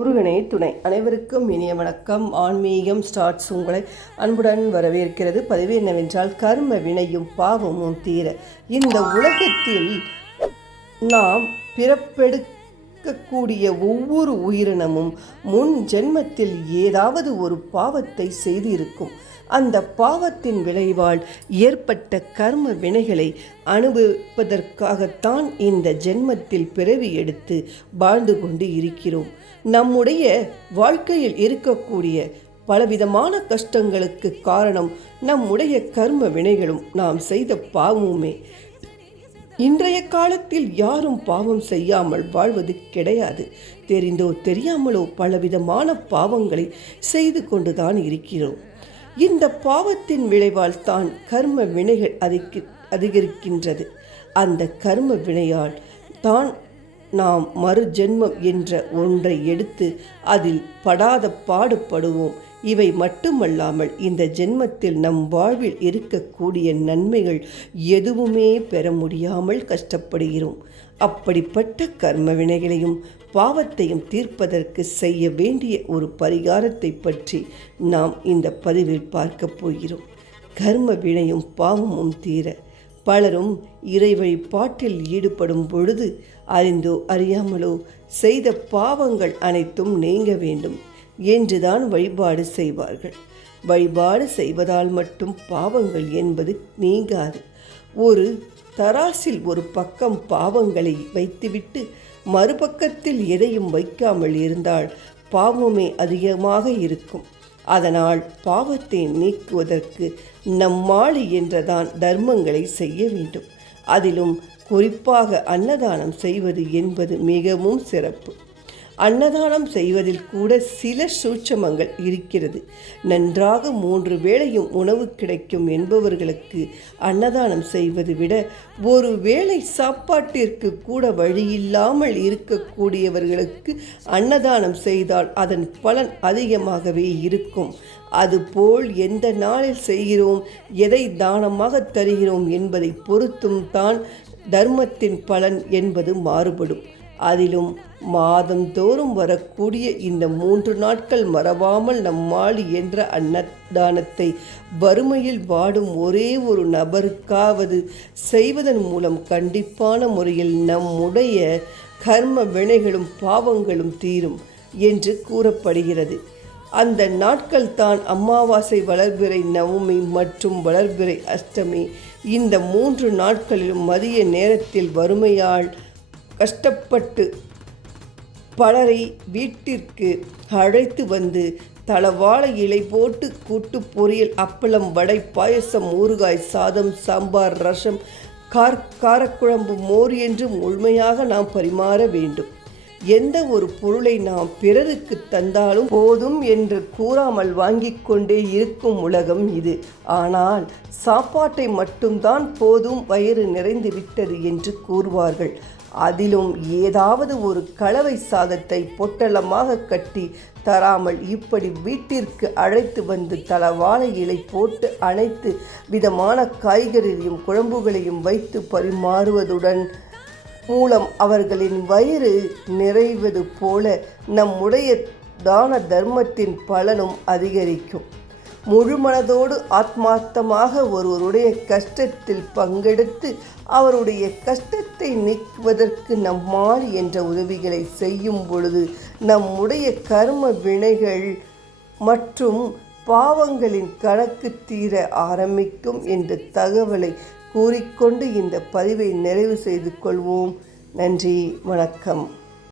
முருகனே துணை. அனைவருக்கும் இனிய வணக்கம். ஆன்மீகம் ஸ்டார்ட்ஸ் உங்களை அன்புடன் வரவேற்கிறது. பதிவு என்னவென்றால் கர்ம வினையும் பாவமும் தீர. இந்த உலகத்தில் நாம் இருக்கக்கூடிய ஒவ்வொரு உயிரினமும் முன் ஜென்மத்தில் ஏதாவது ஒரு பாவத்தை செய்திருக்கும். அந்த பாவத்தின் விளைவால் ஏற்பட்ட கர்ம வினைகளை அனுபவிப்பதற்காகத்தான் இந்த ஜென்மத்தில் பிறவி எடுத்து வாழ்ந்து கொண்டு இருக்கிறோம். நம்முடைய வாழ்க்கையில் இருக்கக்கூடிய பலவிதமான கஷ்டங்களுக்கு காரணம் நம்முடைய கர்ம வினைகளும் நாம் செய்த பாவமுமே. இன்றைய காலத்தில் யாரும் பாவம் செய்யாமல் வாழ்வது கிடையாது. தெரிந்தோ தெரியாமலோ பலவிதமான பாவங்களை செய்து கொண்டுதான் இருக்கிறோம். இந்த பாவத்தின் விளைவால் தான் கர்ம வினைகள் அதிக அதிகரிக்கின்றது. அந்த கர்ம வினையால் தான் நாம் மறு ஜென்மம் என்ற ஒன்றை எடுத்து அதில் படாத பாடுபடுவோம். இவை மட்டுமல்லாமல் இந்த ஜென்மத்தில் நம் வாழ்வில் இருக்கக்கூடிய நன்மைகள் எதுவுமே பெற முடியாமல் கஷ்டப்படுகிறோம். அப்படிப்பட்ட கர்ம வினைகளையும் பாவத்தையும் தீர்ப்பதற்கு செய்ய வேண்டிய ஒரு பரிகாரத்தை பற்றி நாம் இந்த பதிவில் பார்க்கப் போகிறோம். கர்ம வினையும் பாவமும் தீர பலரும் இறை வழிபாட்டில் ஈடுபடும் பொழுது அறிந்தோ அறியாமலோ செய்த பாவங்கள் அனைத்தும் நீங்க வேண்டும். என்றுதான் வழிபாடு செய்வார்கள். வழிபாடு செய்வதால் மட்டும் பாவங்கள் என்பது நீங்காது. ஒரு தராசில் ஒரு பக்கம் பாவங்களை வைத்துவிட்டு மறுபக்கத்தில் எதையும் வைக்காமல் இருந்தால் பாவமே அதிகமாக இருக்கும். அதனால் பாவத்தை நீக்குவதற்கு நம்மாளி என்றதான் தர்மங்களை செய்ய வேண்டும். அதிலும் குறிப்பாக அன்னதானம் செய்வது என்பது மிகவும் சிறப்பு. அன்னதானம் செய்வதில் கூட சில சூட்சமங்கள் இருக்கிறது. நன்றாக மூன்று வேளையும் உணவு கிடைக்கும் என்பவர்களுக்கு அன்னதானம் செய்வது விட ஒரு வேளை சாப்பாட்டிற்கு கூட வழியில்லாமல் இருக்கக்கூடியவர்களுக்கு அன்னதானம் செய்தால் அதன் பலன் அதிகமாகவே இருக்கும். அதுபோல் எந்த நாளில் செய்கிறோம் எதை தானமாக தருகிறோம் என்பதை பொறுத்தும் தான் தர்மத்தின் பலன் என்பது மாறுபடும். அதிலும் மாதந்தோறும் வரக்கூடிய இந்த மூன்று நாட்கள் மறவாமல் நம்மால் என்ற அன்னதானத்தை வறுமையில் வாடும் ஒரே ஒரு நபருக்காவது செய்வதன் மூலம் கண்டிப்பான முறையில் நம்முடைய கர்ம வினைகளும் பாவங்களும் தீரும் என்று கூறப்படுகிறது. அந்த நாட்கள் தான் அமாவாசை வளர்பிறை நவமி மற்றும் வளர்பிறை அஷ்டமி. இந்த மூன்று நாட்களிலும் மதிய நேரத்தில் வறுமையால் கஷ்டப்பட்டு பலரை வீட்டிற்கு அழைத்து வந்து தளவாழ இலை போட்டு கூட்டு பொரியல் அப்பளம் வடை பாயசம் ஊறுகாய் சாதம் சாம்பார் ரசம் கார் காரக்குழம்பு மோர் என்று முழுமையாக நாம் பரிமாற வேண்டும். எந்த ஒரு பொருளை நாம் பிறருக்கு தந்தாலும் போதும் என்று கூறாமல் வாங்கிக் கொண்டே இருக்கும் உலகம் இது. ஆனால் சாப்பாட்டை மட்டும்தான் போதும் வயிறு நிறைந்து விட்டது என்று கூறுவார்கள். அதிலும் ஏதாவது ஒரு கலவை சாதத்தை பொட்டலமாக கட்டி தராமல் இப்படி வீட்டிற்கு அழைத்து வந்து தலவாழை இலை போட்டு அனைத்து விதமான காய்கறிகளையும் குழம்புகளையும் வைத்து பரிமாறுவதுடன் மூலம் அவர்களின் வயிறு நிறைவது போல நம்முடைய தான தர்மத்தின் பலனும் அதிகரிக்கும். முழு மனதோடு ஆத்மார்த்தமாக ஒருவருடைய கஷ்டத்தில் பங்கெடுத்து அவருடைய கஷ்டத்தை நீக்குவதற்கு நம்மால் என்ற உதவிகளை செய்யும் பொழுது நம்முடைய கர்ம வினைகள் மற்றும் பாவங்களின் கணக்கு தீர ஆரம்பிக்கும் என்ற தகவலை கூறிக்கொண்டு இந்த பதிவை நிறைவு செய்து கொள்வோம். நன்றி வணக்கம்.